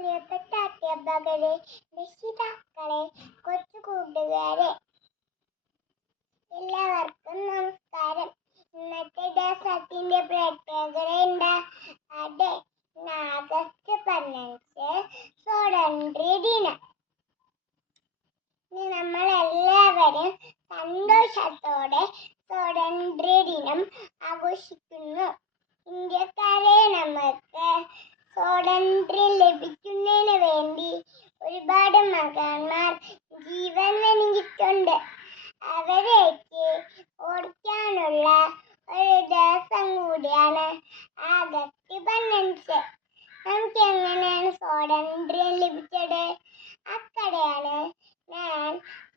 പ്രിയപ്പെട്ട അധ്യാപകരെ, രക്ഷിതാക്കളെ, കൊച്ചു കൂട്ടുകാരെ, എല്ലാവർക്കും നമസ്കാരം. ഇന്നത്തെ ദിവസത്തിന്റെ പ്രത്യേകത എന്താ? അതെ, ആഗസ്റ്റ് 15 സ്വാതന്ത്ര്യ ദിനം. നമ്മൾ എല്ലാവരും സന്തോഷത്തോടെ സ്വാതന്ത്ര്യ ദിനം ആഘോഷിക്കുന്നു. ഇന്ത്യക്കാരെ, നമുക്ക് സ്വാതന്ത്ര്യം ലഭിക്കുന്നതിന് വേണ്ടി ഒരുപാട് മഹാന്മാർ ജീവൻ വെടിഞ്ഞിട്ടുണ്ട്. അവരേക്ക് ഓർക്കാനുള്ള ഒരു ദിവസം കൂടിയാണ് ആഗസ്റ്റ് 15. നമുക്ക് എങ്ങനെയാണ് സ്വാതന്ത്ര്യം ലഭിച്ചത്? അക്കടെയാണ് ഞാൻ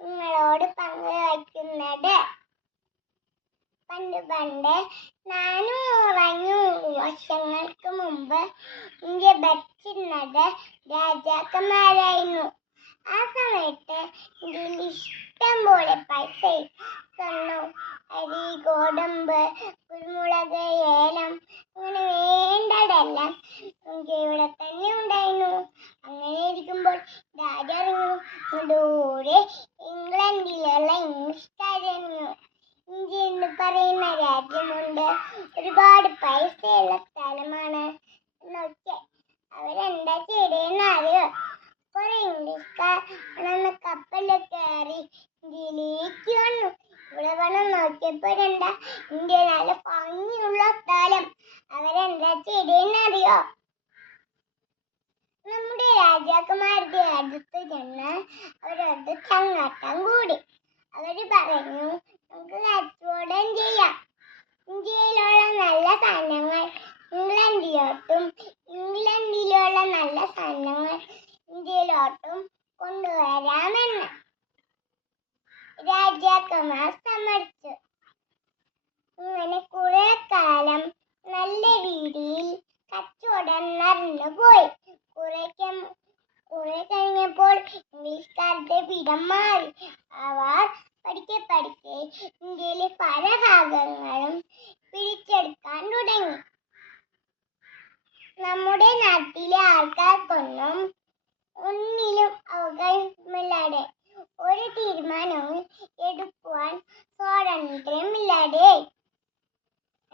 നിങ്ങളോട് പങ്കുവയ്ക്കുന്നത്. പണ്ട് 400 വർഷങ്ങൾക്ക് മുമ്പ് ഇന്ത്യ ഭരിച്ചിരുന്നത് രാജാക്കന്മാരായിരുന്നു. ആ സമയത്ത് ഇന്ത്യയിൽ ഇഷ്ടം പോലെ പൈസ, സ്വർണം, അരി, ഗോതമ്പ്, കുരുമുളക്, ഏലം, അങ്ങനെ വേണ്ടതെല്ലാം ഇന്ത്യയുടെ തന്നെ ഉണ്ടായിരുന്നു. അങ്ങനെ ഇരിക്കുമ്പോൾ രാജാറിഞ്ഞു, ദൂരെ ഇംഗ്ലണ്ടിലുള്ള ഇംഗ്ലീഷുകാരറിഞ്ഞു, ഇന്ത്യ എന്ന് പറയുന്ന രാജ്യമുണ്ട്, ഒരുപാട് പൈസയുള്ള സ്ഥലമാണ് എന്നൊക്കെ. അവരെന്താ ചെയ്തതെന്ന് അറിയോ? കുറെ ഇംഗ്ലീഷുകാർ കപ്പലിൽ കയറി ഇന്ത്യയിലേക്ക് വന്നു. ഇവിടെ വന്ന് നോക്കിയപ്പോൾ എന്താ, ഇന്ത്യ നല്ല ഭംഗിയുള്ള സ്ഥലം. അവരെന്താ ചെയ്തതെന്ന് അറിയോ? നമ്മുടെ രാജാക്കന്മാരുടെ അടുത്ത് ചെന്ന് അവരത് ചങ്ങാട്ടം കൂടി. അവര് പറഞ്ഞു, നമുക്ക് കച്ചവടം ചെയ്യാം. ഇന്ത്യയിലുള്ള നല്ല സാധനങ്ങൾ ഇംഗ്ലണ്ടിലോട്ടും, ഇംഗ്ലണ്ടിലുള്ള നല്ല സാധനങ്ങൾ ഇന്ത്യയിലോട്ടും കൊണ്ടുവരാമെന്ന് രാജാക്കന്മാർ സമ്മതിച്ചു. ഇങ്ങനെ കുറെ കാലം നല്ല രീതിയിൽ കച്ചവടം നടന്നു പോയി. കുറെ കഴിഞ്ഞപ്പോൾ ഇംഗ്ലീഷുകാരുടെ പിടം മാറി. അവർ പതുക്കെ ഇന്ത്യയിലെ പല ഭാഗങ്ങളും പിടിച്ചെടുക്കാൻ തുടങ്ങി. നമ്മുടെ നാട്ടിലെ ആൾക്കാർക്കൊന്നും ഒന്നിലും അവകാശമില്ലാതെ, ഒരു തീരുമാനവും എടുക്കുവാൻ സ്വാതന്ത്ര്യമില്ലാതെ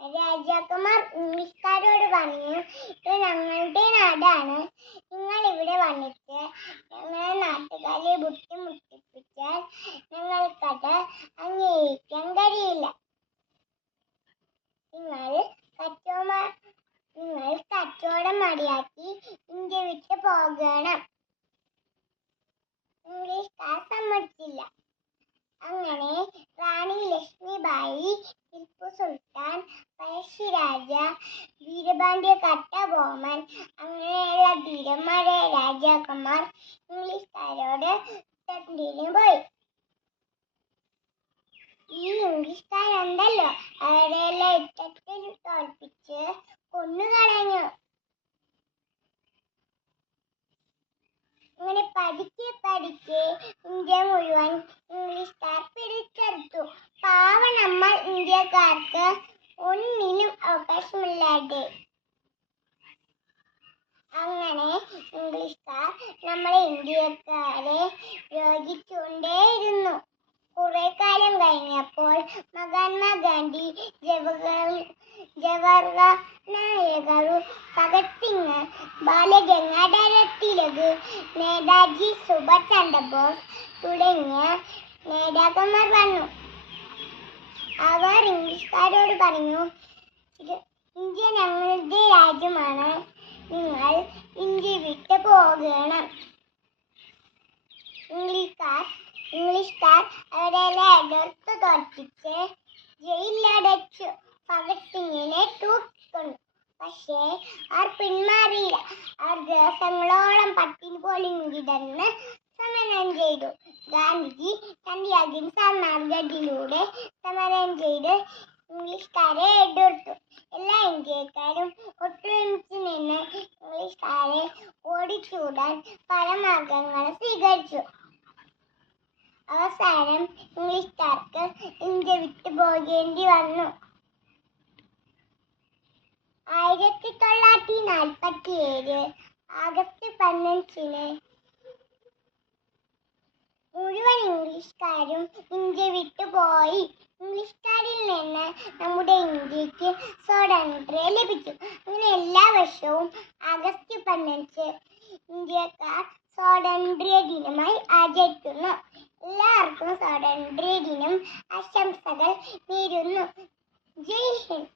രാജാക്കന്മാർ ഇംഗ്ലീഷുകാരോട് പറഞ്ഞു, ഇത് ഞങ്ങളുടെ നാടാണ്, നിങ്ങൾ ഇവിടെ വന്നിട്ട് ഞങ്ങളെ നാട്ടുകാരെ ബുദ്ധിമുട്ടിപ്പിച്ചാൽ ഞങ്ങൾക്കത് അംഗീകരിക്കാൻ കഴിയില്ല. നിങ്ങൾ കച്ചവടം മതിയാക്കി ഇന്ത്യ വിട്ട് പോകണം. ഇംഗ്ലീഷുകാർ സമ്മതിച്ചില്ല. അങ്ങനെ റാണി ലക്ഷ്മിബായി, ടിപ്പു സുൽത്താൻ, പഴശ്ശിരാജ, വീരപാണ്ഡ്യ കട്ടബൊമ്മൻ, അങ്ങനെയുള്ള ധീരന്മാരായ രാജാക്കന്മാർ ഇംഗ്ലീഷുകാരോട് യുദ്ധത്തിന് പോയി. ഈ ഇംഗ്ലീഷുകാരുണ്ടല്ലോ, അവരെല്ലാം യുദ്ധത്തിൽ തോൽപ്പിച്ച് കൊന്നുകളഞ്ഞു. അങ്ങനെ പതുക്കെ ഇന്ത്യ മുഴുവൻ ഇംഗ്ലീഷുകാർ പിടിച്ചെടുത്തു. പാവ നമ്മൾ ഇന്ത്യക്കാർക്ക് ഒന്നിനും അവകാശമില്ലാതെ. അങ്ങനെ ഇംഗ്ലീഷുകാർ നമ്മളെ ഇന്ത്യക്കാരെ ദ്രോഹിച്ചുകൊണ്ടേയിരുന്നു. കുറെ കാലം കഴിഞ്ഞപ്പോൾ മഹാത്മാഗാന്ധി, ജവഹർലാൽ നെഹ്റു, ഭഗത് സിംഗ്, ബാലഗംഗാധര തിലക്, നേതാജി സുഭാഷ് ചന്ദ്രബോസ് തുടങ്ങിയ നേതാക്കന്മാർ വന്നു. അവർ ഇംഗ്ലീഷുകാരോട് പറഞ്ഞു, ഇന്ത്യ ഞങ്ങളുടെ രാജ്യമാണ്, നിങ്ങൾ ഇന്ത്യ വിട്ട് പോകണം. ഇംഗ്ലീഷുകാർ അവരെല്ലാം എതിർത്ത് തോൽപ്പിച്ച് ജയിലിലടച്ചു. ഭഗത് സിംഗിനെ തൂക്കിക്കൊന്നു. പക്ഷേ അവർ പിന്മാറിയില്ല. അവർ ദിവസങ്ങളോളം പട്ടിണി പോലും കിടന്ന് സമരം ചെയ്തു. ഗാന്ധിജി തന്റെ അഹിംസാ മാർഗത്തിലൂടെ സമരം ചെയ്ത് ഇംഗ്ലീഷുകാരെ എതിർത്തു. എല്ലാ ഇന്ത്യക്കാരും ഒത്തൊരുമിച്ച് നിന്ന് ഇംഗ്ലീഷുകാരെ ഓടിച്ചൂടാൻ പല മാർഗങ്ങളും സ്വീകരിച്ചു. അവസാനം ഇംഗ്ലീഷുകാർക്ക് ഇന്ത്യ വിട്ടു പോകേണ്ടി വന്നു. 1947 ആഗസ്റ്റ് 15-ന് മുഴുവൻ ഇംഗ്ലീഷുകാരും ഇന്ത്യ വിട്ടുപോയി. ഇംഗ്ലീഷുകാരിൽ നിന്ന് നമ്മുടെ ഇന്ത്യക്ക് സ്വാതന്ത്ര്യം ലഭിച്ചു. അങ്ങനെ എല്ലാ വർഷവും ആഗസ്റ്റ് 15 ഇന്ത്യക്കാർ സ്വാതന്ത്ര്യ ദിനമായി ആചരിക്കുന്നു. എല്ലാവർക്കും സ്വാതന്ത്ര്യ ദിനം ആശംസകൾ നേരുന്നു. ജയ് ഹിന്ദ്.